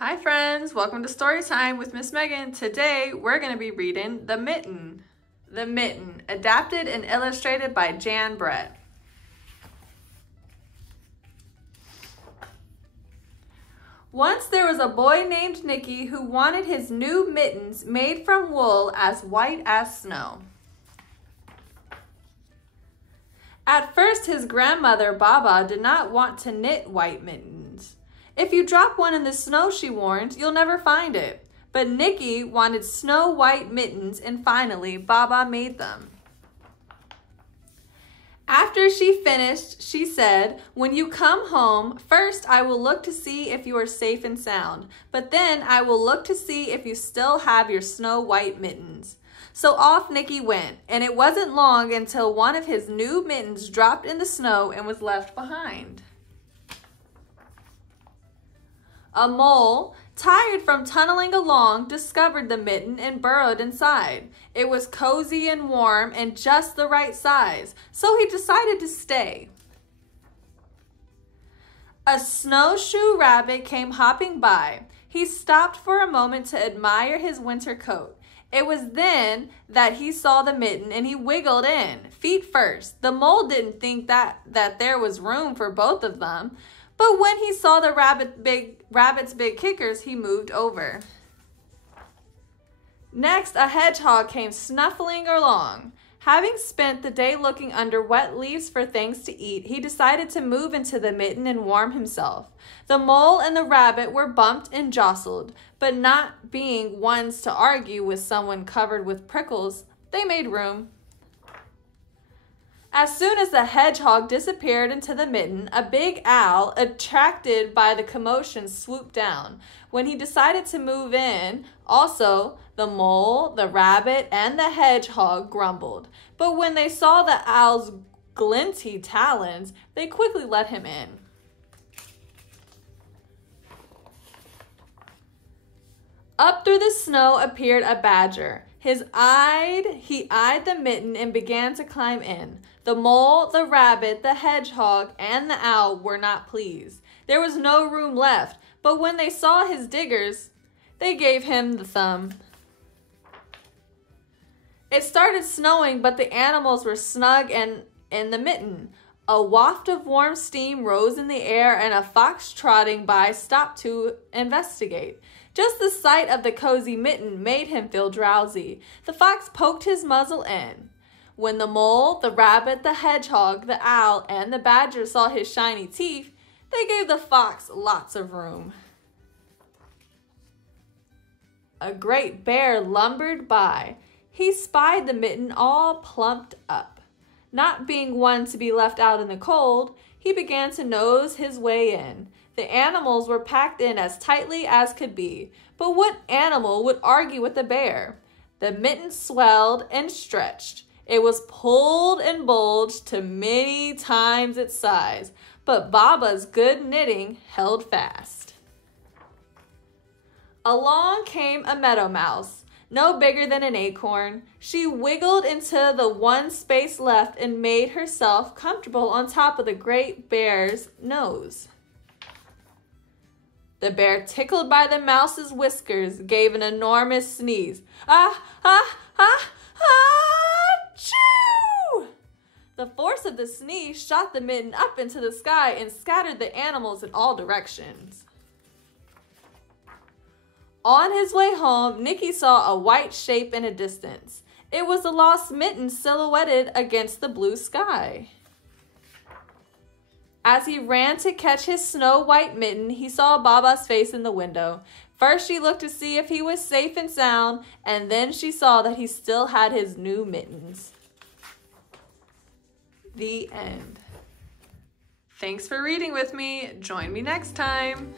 Hi friends, welcome to Storytime with Miss Megan. Today we're going to be reading The Mitten. The Mitten, adapted and illustrated by Jan Brett. Once there was a boy named Nicky who wanted his new mittens made from wool as white as snow. At first his grandmother Baba did not want to knit white mittens. If you drop one in the snow, she warned, you'll never find it. But Nicky wanted snow white mittens, and finally Baba made them. After she finished, she said, "When you come home, first I will look to see if you are safe and sound, but then I will look to see if you still have your snow white mittens." So off Nicky went, and it wasn't long until one of his new mittens dropped in the snow and was left behind. A mole, tired from tunneling along, discovered the mitten and burrowed inside. It was cozy and warm and just the right size, so he decided to stay. A snowshoe rabbit came hopping by. He stopped for a moment to admire his winter coat. It was then that he saw the mitten and he wiggled in, feet first. The mole didn't think that there was room for both of them. But when he saw the rabbit's big kickers, he moved over. Next, a hedgehog came snuffling along. Having spent the day looking under wet leaves for things to eat, he decided to move into the mitten and warm himself. The mole and the rabbit were bumped and jostled, but not being ones to argue with someone covered with prickles, they made room. As soon as the hedgehog disappeared into the mitten, a big owl, attracted by the commotion, swooped down. When he decided to move in, also, the mole, the rabbit, and the hedgehog grumbled. But when they saw the owl's glinty talons, they quickly let him in. Up through the snow appeared a badger. He eyed the mitten and began to climb in. The mole, the rabbit, the hedgehog, and the owl were not pleased. There was no room left, but when they saw his diggers, they gave him the thumb. It started snowing, but the animals were snug and in the mitten. A waft of warm steam rose in the air, and a fox trotting by stopped to investigate. Just the sight of the cozy mitten made him feel drowsy. The fox poked his muzzle in. When the mole, the rabbit, the hedgehog, the owl, and the badger saw his shiny teeth, they gave the fox lots of room. A great bear lumbered by. He spied the mitten all plumped up. Not being one to be left out in the cold, he began to nose his way in. The animals were packed in as tightly as could be, but what animal would argue with a bear? The mitten swelled and stretched. It was pulled and bulged to many times its size, but Baba's good knitting held fast. Along came a meadow mouse, no bigger than an acorn. She wiggled into the one space left and made herself comfortable on top of the great bear's nose. The bear, tickled by the mouse's whiskers, gave an enormous sneeze. Ah, ah, ah, ah, achoo! The force of the sneeze shot the mitten up into the sky and scattered the animals in all directions. On his way home, Nicky saw a white shape in a distance. It was the lost mitten silhouetted against the blue sky. As he ran to catch his snow-white mitten, he saw Baba's face in the window. First, she looked to see if he was safe and sound, and then she saw that he still had his new mittens. The end. Thanks for reading with me. Join me next time.